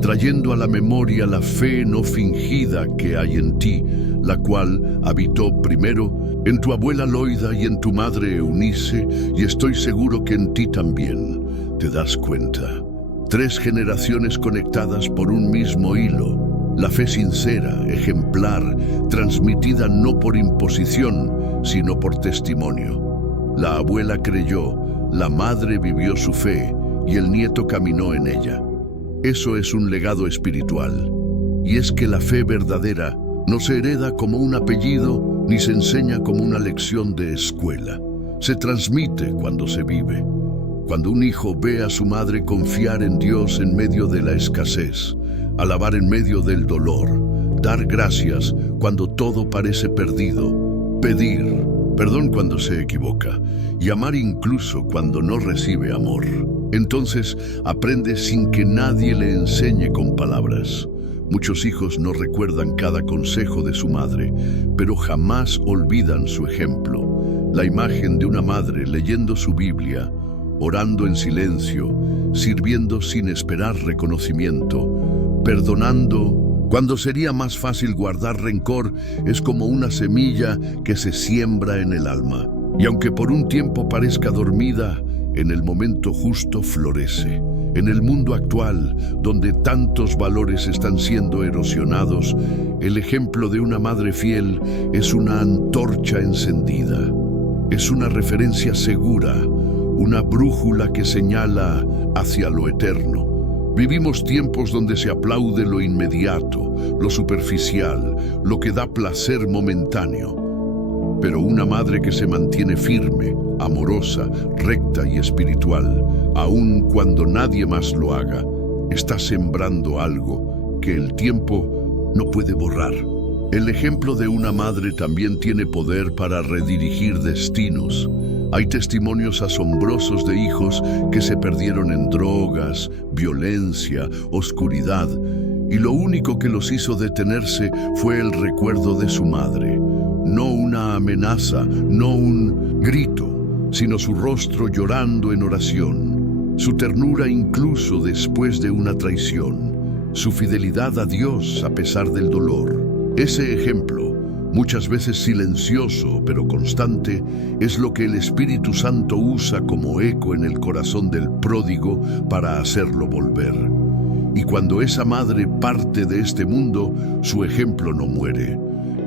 trayendo a la memoria la fe no fingida que hay en ti, la cual habitó primero en tu abuela Loida y en tu madre Eunice, y estoy seguro que en ti también. ¿Te das cuenta? 3 generaciones conectadas por un mismo hilo. La fe sincera, ejemplar, transmitida no por imposición, sino por testimonio. La abuela creyó, la madre vivió su fe y el nieto caminó en ella. Eso es un legado espiritual. Y es que la fe verdadera no se hereda como un apellido ni se enseña como una lección de escuela. Se transmite cuando se vive. Cuando un hijo ve a su madre confiar en Dios en medio de la escasez, alabar en medio del dolor, dar gracias cuando todo parece perdido, pedir perdón cuando se equivoca y amar incluso cuando no recibe amor, entonces aprende sin que nadie le enseñe con palabras. Muchos hijos no recuerdan cada consejo de su madre, pero jamás olvidan su ejemplo. La imagen de una madre leyendo su Biblia, orando en silencio, sirviendo sin esperar reconocimiento, perdonando cuando sería más fácil guardar rencor, es como una semilla que se siembra en el alma. Y aunque por un tiempo parezca dormida, en el momento justo florece. En el mundo actual, donde tantos valores están siendo erosionados, el ejemplo de una madre fiel es una antorcha encendida. Es una referencia segura, una brújula que señala hacia lo eterno. Vivimos tiempos donde se aplaude lo inmediato, lo superficial, lo que da placer momentáneo. Pero una madre que se mantiene firme, amorosa, recta y espiritual, aun cuando nadie más lo haga, está sembrando algo que el tiempo no puede borrar. El ejemplo de una madre también tiene poder para redirigir destinos. Hay testimonios asombrosos de hijos que se perdieron en drogas, violencia, oscuridad, y lo único que los hizo detenerse fue el recuerdo de su madre. No una amenaza, no un grito, sino su rostro llorando en oración, su ternura incluso después de una traición, su fidelidad a Dios a pesar del dolor. Ese ejemplo, muchas veces silencioso pero constante, es lo que el Espíritu Santo usa como eco en el corazón del pródigo para hacerlo volver. Y cuando esa madre parte de este mundo, su ejemplo no muere.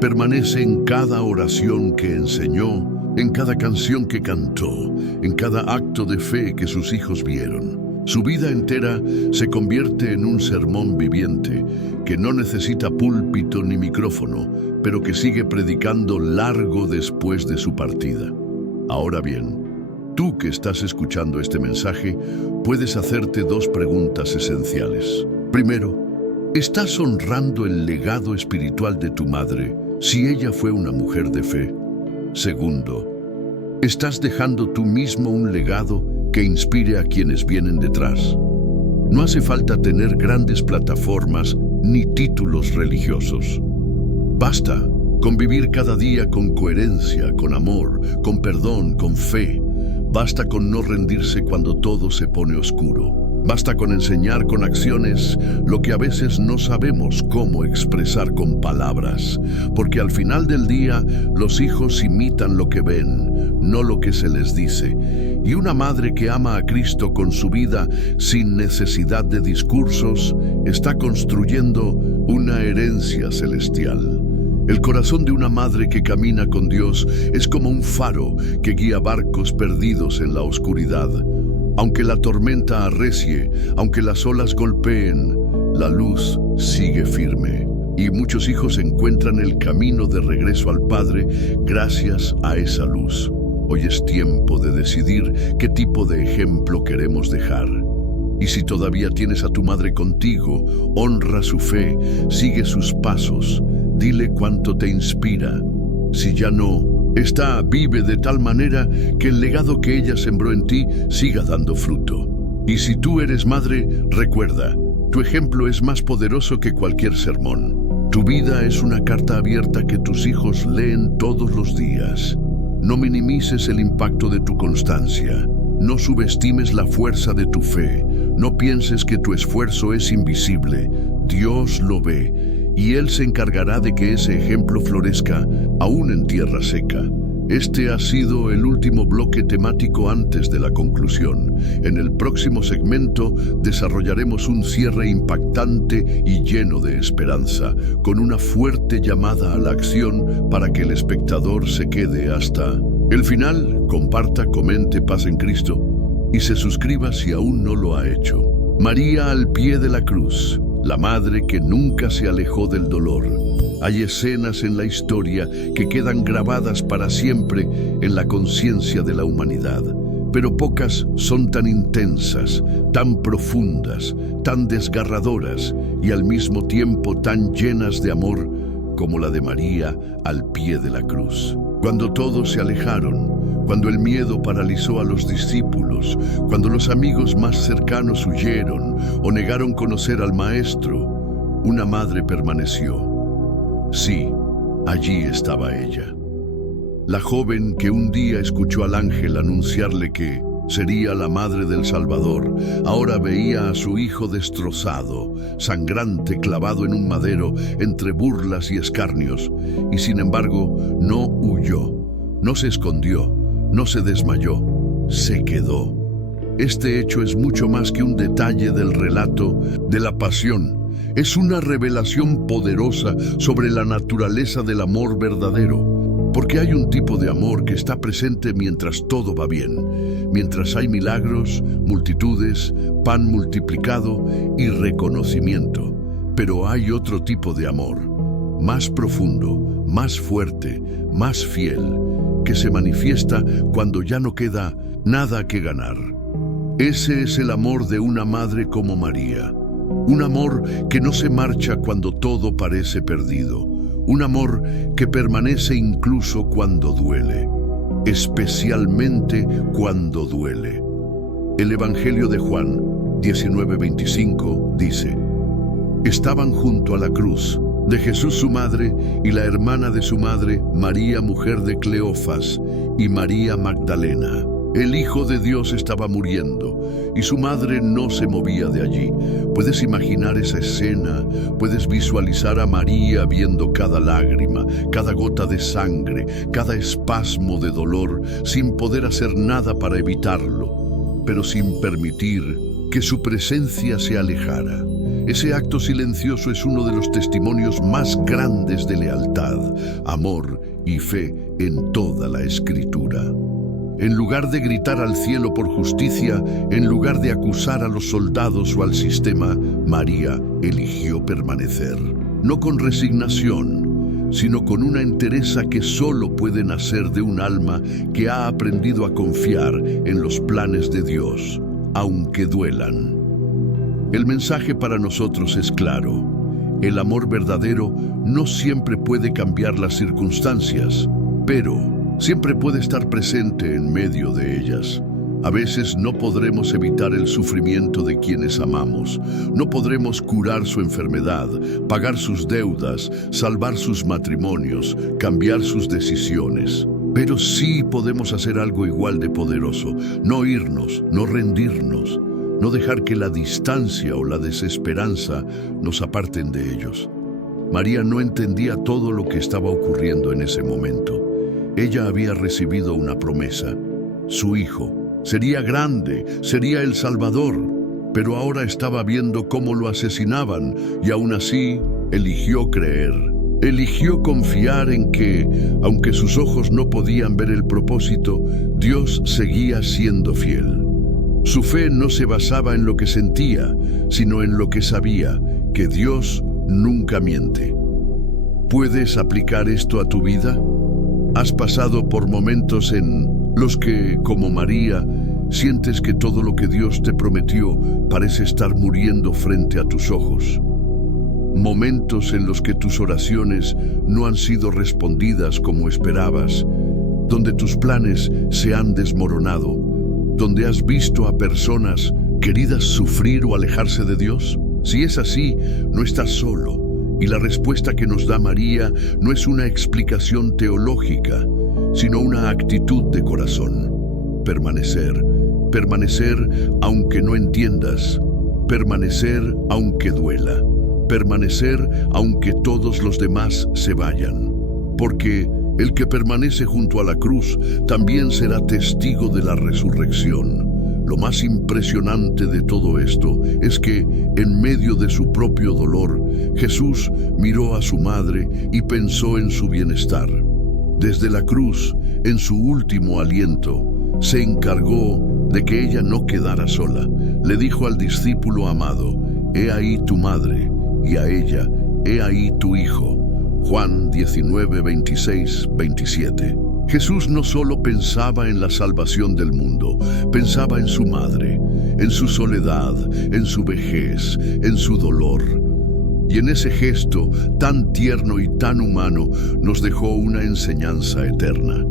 Permanece en cada oración que enseñó, en cada canción que cantó, en cada acto de fe que sus hijos vieron. Su vida entera se convierte en un sermón viviente que no necesita púlpito ni micrófono, pero que sigue predicando largo después de su partida. Ahora bien, tú que estás escuchando este mensaje, puedes hacerte dos preguntas esenciales. Primero, ¿estás honrando el legado espiritual de tu madre si ella fue una mujer de fe? Segundo, ¿estás dejando tú mismo un legado que inspire a quienes vienen detrás? No hace falta tener grandes plataformas ni títulos religiosos. Basta con vivir cada día con coherencia, con amor, con perdón, con fe. Basta con no rendirse cuando todo se pone oscuro. Basta con enseñar con acciones lo que a veces no sabemos cómo expresar con palabras, porque al final del día los hijos imitan lo que ven, no lo que se les dice. Y una madre que ama a Cristo con su vida sin necesidad de discursos está construyendo una herencia celestial. El corazón de una madre que camina con Dios es como un faro que guía barcos perdidos en la oscuridad. Aunque la tormenta arrecie, aunque las olas golpeen, la luz sigue firme. Y muchos hijos encuentran el camino de regreso al Padre gracias a esa luz. Hoy es tiempo de decidir qué tipo de ejemplo queremos dejar. Y si todavía tienes a tu madre contigo, honra su fe, sigue sus pasos, dile cuánto te inspira. Si ya no, esta vive de tal manera que el legado que ella sembró en ti siga dando fruto. Y si tú eres madre, recuerda, tu ejemplo es más poderoso que cualquier sermón. Tu vida es una carta abierta que tus hijos leen todos los días. No minimices el impacto de tu constancia. No subestimes la fuerza de tu fe. No pienses que tu esfuerzo es invisible. Dios lo ve, y Él se encargará de que ese ejemplo florezca aún en tierra seca. Este ha sido el último bloque temático antes de la conclusión. En el próximo segmento desarrollaremos un cierre impactante y lleno de esperanza, con una fuerte llamada a la acción para que el espectador se quede hasta el final. Comparta, comente Paz en Cristo y se suscriba si aún no lo ha hecho. María al pie de la cruz, la madre que nunca se alejó del dolor. Hay escenas en la historia que quedan grabadas para siempre en la conciencia de la humanidad, pero pocas son tan intensas, tan profundas, tan desgarradoras y al mismo tiempo tan llenas de amor como la de María al pie de la cruz. Cuando todos se alejaron, cuando el miedo paralizó a los discípulos, cuando los amigos más cercanos huyeron o negaron conocer al Maestro, una madre permaneció. Sí, allí estaba ella. La joven que un día escuchó al ángel anunciarle que sería la madre del Salvador, ahora veía a su hijo destrozado, sangrante, clavado en un madero entre burlas y escarnios, y sin embargo no huyó, no se escondió, no se desmayó, se quedó. Este hecho es mucho más que un detalle del relato de la pasión. Es una revelación poderosa sobre la naturaleza del amor verdadero, porque hay un tipo de amor que está presente mientras todo va bien, mientras hay milagros, multitudes, pan multiplicado y reconocimiento. Pero hay otro tipo de amor, más profundo, más fuerte, más fiel, que se manifiesta cuando ya no queda nada que ganar. Ese es el amor de una madre como María. Un amor que no se marcha cuando todo parece perdido. Un amor que permanece incluso cuando duele, especialmente cuando duele. El Evangelio de Juan 19:25 dice: estaban junto a la cruz de Jesús su madre y la hermana de su madre, María, mujer de Cleofas, y María Magdalena. El Hijo de Dios estaba muriendo y su madre no se movía de allí. ¿Puedes imaginar esa escena? ¿Puedes visualizar a María viendo cada lágrima, cada gota de sangre, cada espasmo de dolor, sin poder hacer nada para evitarlo, pero sin permitir que su presencia se alejara? Ese acto silencioso es uno de los testimonios más grandes de lealtad, amor y fe en toda la Escritura. En lugar de gritar al cielo por justicia, en lugar de acusar a los soldados o al sistema, María eligió permanecer. No con resignación, sino con una entereza que solo puede nacer de un alma que ha aprendido a confiar en los planes de Dios, aunque duelan. El mensaje para nosotros es claro. El amor verdadero no siempre puede cambiar las circunstancias, pero siempre puede estar presente en medio de ellas. A veces no podremos evitar el sufrimiento de quienes amamos. No podremos curar su enfermedad, pagar sus deudas, salvar sus matrimonios, cambiar sus decisiones. Pero sí podemos hacer algo igual de poderoso: no irnos, no rendirnos, no dejar que la distancia o la desesperanza nos aparten de ellos. María no entendía todo lo que estaba ocurriendo en ese momento. Ella había recibido una promesa. Su hijo sería grande, sería el Salvador, pero ahora estaba viendo cómo lo asesinaban y aún así eligió creer. Eligió confiar en que, aunque sus ojos no podían ver el propósito, Dios seguía siendo fiel. Su fe no se basaba en lo que sentía, sino en lo que sabía, que Dios nunca miente. ¿Puedes aplicar esto a tu vida? ¿Has pasado por momentos en los que, como María, sientes que todo lo que Dios te prometió parece estar muriendo frente a tus ojos? Momentos en los que tus oraciones no han sido respondidas como esperabas, donde tus planes se han desmoronado, donde has visto a personas queridas sufrir o alejarse de Dios. Si es así, no estás solo. Y la respuesta que nos da María no es una explicación teológica, sino una actitud de corazón. Permanecer. Permanecer aunque no entiendas. Permanecer aunque duela. Permanecer aunque todos los demás se vayan. Porque el que permanece junto a la cruz también será testigo de la resurrección. Lo más impresionante de todo esto es que, en medio de su propio dolor, Jesús miró a su madre y pensó en su bienestar. Desde la cruz, en su último aliento, se encargó de que ella no quedara sola. Le dijo al discípulo amado: «He ahí tu madre», y a ella: «He ahí tu hijo». Juan 19, 26, 27. Jesús no solo pensaba en la salvación del mundo, pensaba en su madre, en su soledad, en su vejez, en su dolor. Y en ese gesto tan tierno y tan humano nos dejó una enseñanza eterna.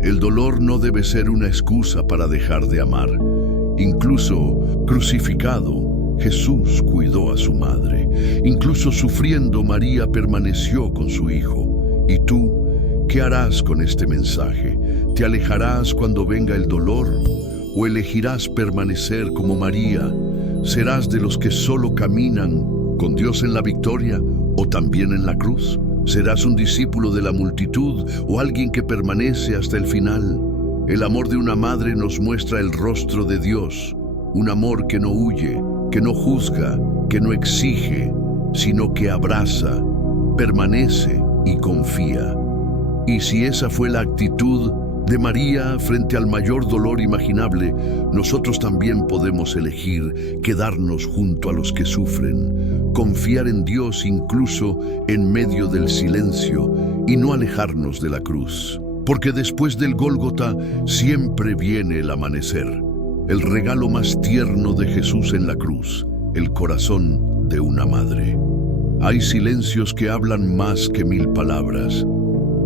El dolor no debe ser una excusa para dejar de amar. Incluso crucificado, Jesús cuidó a su madre. Incluso sufriendo, María permaneció con su hijo. ¿Y tú? ¿Qué harás con este mensaje? ¿Te alejarás cuando venga el dolor? ¿O elegirás permanecer como María? ¿Serás de los que solo caminan con Dios en la victoria o también en la cruz? ¿Serás un discípulo de la multitud o alguien que permanece hasta el final? El amor de una madre nos muestra el rostro de Dios, un amor que no huye, que no juzga, que no exige, sino que abraza, permanece y confía. Y si esa fue la actitud de María frente al mayor dolor imaginable, nosotros también podemos elegir quedarnos junto a los que sufren, confiar en Dios incluso en medio del silencio y no alejarnos de la cruz. Porque después del Gólgota siempre viene el amanecer, el regalo más tierno de Jesús en la cruz, el corazón de una madre. Hay silencios que hablan más que 1000 palabras.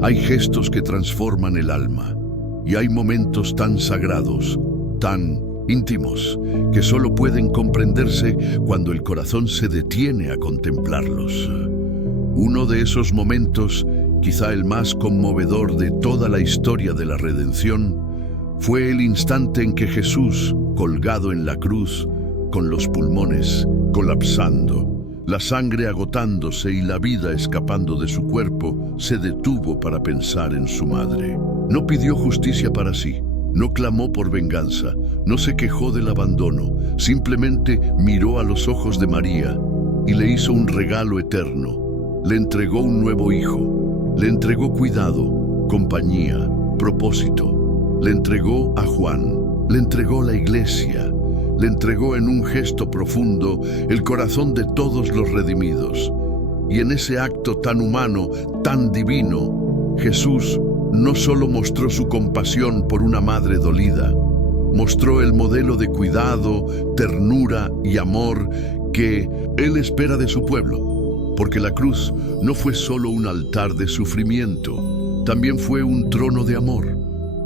Hay gestos que transforman el alma. Y hay momentos tan sagrados, tan íntimos, que solo pueden comprenderse cuando el corazón se detiene a contemplarlos. Uno de esos momentos, quizá el más conmovedor de toda la historia de la redención, fue el instante en que Jesús, colgado en la cruz, con los pulmones colapsando, la sangre agotándose y la vida escapando de su cuerpo, se detuvo para pensar en su madre. No pidió justicia para sí, no clamó por venganza, no se quejó del abandono, simplemente miró a los ojos de María y le hizo un regalo eterno. Le entregó un nuevo hijo, le entregó cuidado, compañía, propósito. Le entregó a Juan, le entregó la iglesia, le entregó en un gesto profundo el corazón de todos los redimidos. Y en ese acto tan humano, tan divino, Jesús no solo mostró su compasión por una madre dolida, mostró el modelo de cuidado, ternura y amor que Él espera de su pueblo, porque la cruz no fue solo un altar de sufrimiento, también fue un trono de amor,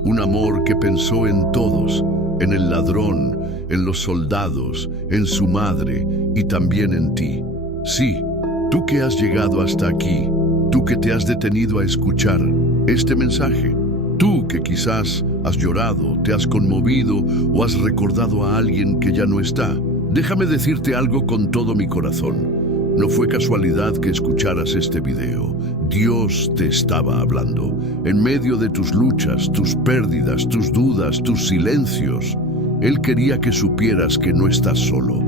un amor que pensó en todos, en el ladrón, en los soldados, en su madre y también en ti. Sí, tú que has llegado hasta aquí, tú que te has detenido a escuchar este mensaje, tú que quizás has llorado, te has conmovido o has recordado a alguien que ya no está, déjame decirte algo con todo mi corazón. No fue casualidad que escucharas este video. Dios te estaba hablando. En medio de tus luchas, tus pérdidas, tus dudas, tus silencios, Él quería que supieras que no estás solo.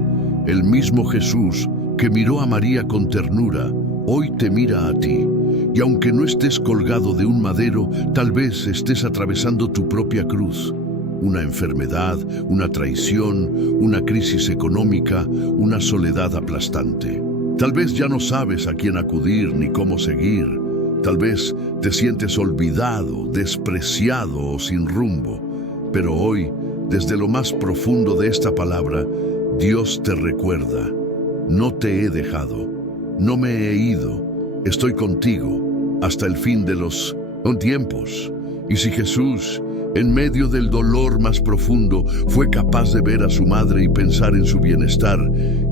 El mismo Jesús que miró a María con ternura, hoy te mira a ti. Y aunque no estés colgado de un madero, tal vez estés atravesando tu propia cruz. Una enfermedad, una traición, una crisis económica, una soledad aplastante. Tal vez ya no sabes a quién acudir ni cómo seguir. Tal vez te sientes olvidado, despreciado o sin rumbo. Pero hoy, desde lo más profundo de esta palabra, Dios te recuerda: no te he dejado, no me he ido, estoy contigo hasta el fin de los tiempos. Y si Jesús, en medio del dolor más profundo, fue capaz de ver a su madre y pensar en su bienestar,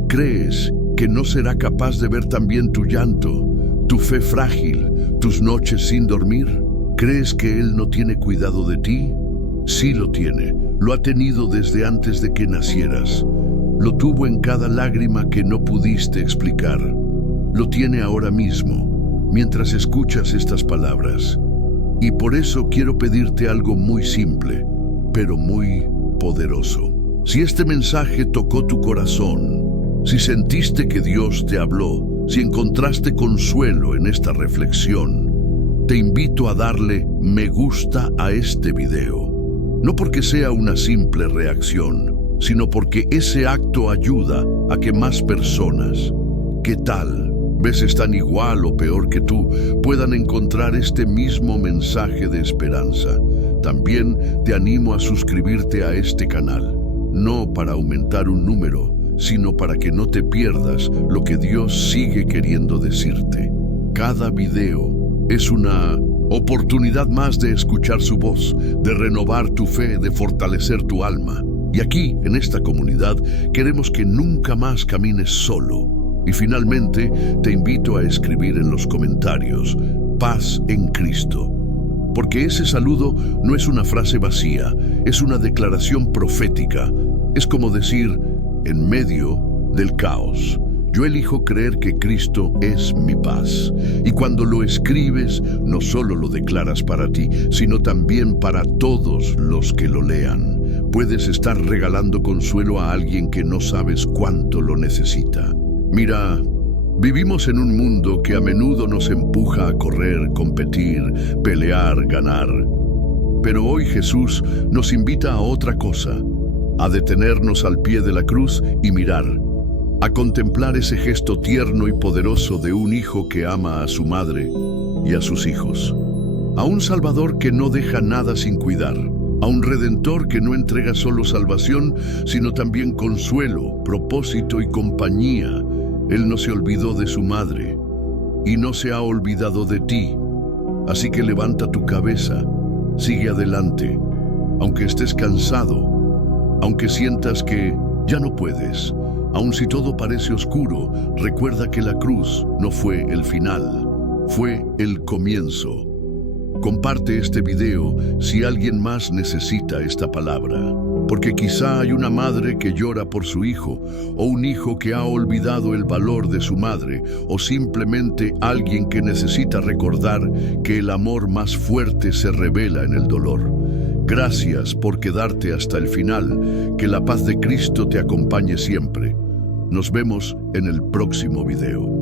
¿crees que no será capaz de ver también tu llanto, tu fe frágil, tus noches sin dormir? ¿Crees que Él no tiene cuidado de ti? Sí lo tiene, lo ha tenido desde antes de que nacieras. Lo tuvo en cada lágrima que no pudiste explicar. Lo tiene ahora mismo, mientras escuchas estas palabras. Y por eso quiero pedirte algo muy simple, pero muy poderoso. Si este mensaje tocó tu corazón, si sentiste que Dios te habló, si encontraste consuelo en esta reflexión, te invito a darle me gusta a este video. No porque sea una simple reacción, sino porque ese acto ayuda a que más personas, que tal vez están igual o peor que tú, puedan encontrar este mismo mensaje de esperanza. También te animo a suscribirte a este canal, no para aumentar un número, sino para que no te pierdas lo que Dios sigue queriendo decirte. Cada video es una oportunidad más de escuchar su voz, de renovar tu fe, de fortalecer tu alma. Y aquí, en esta comunidad, queremos que nunca más camines solo. Y finalmente, te invito a escribir en los comentarios: paz en Cristo. Porque ese saludo no es una frase vacía, es una declaración profética. Es como decir: en medio del caos, yo elijo creer que Cristo es mi paz. Y cuando lo escribes, no solo lo declaras para ti, sino también para todos los que lo lean. Puedes estar regalando consuelo a alguien que no sabes cuánto lo necesita. Mira, vivimos en un mundo que a menudo nos empuja a correr, competir, pelear, ganar. Pero hoy Jesús nos invita a otra cosa: a detenernos al pie de la cruz y mirar, a contemplar ese gesto tierno y poderoso de un hijo que ama a su madre y a sus hijos. a un Salvador que no deja nada sin cuidar, a un Redentor que no entrega solo salvación, sino también consuelo, propósito y compañía. Él no se olvidó de su madre y no se ha olvidado de ti. Así que levanta tu cabeza, sigue adelante, aunque estés cansado, aunque sientas que ya no puedes. Aun si todo parece oscuro, recuerda que la cruz no fue el final, fue el comienzo. Comparte este video si alguien más necesita esta palabra, porque quizá hay una madre que llora por su hijo, o un hijo que ha olvidado el valor de su madre, o simplemente alguien que necesita recordar que el amor más fuerte se revela en el dolor. Gracias por quedarte hasta el final. Que la paz de Cristo te acompañe siempre. Nos vemos en el próximo video.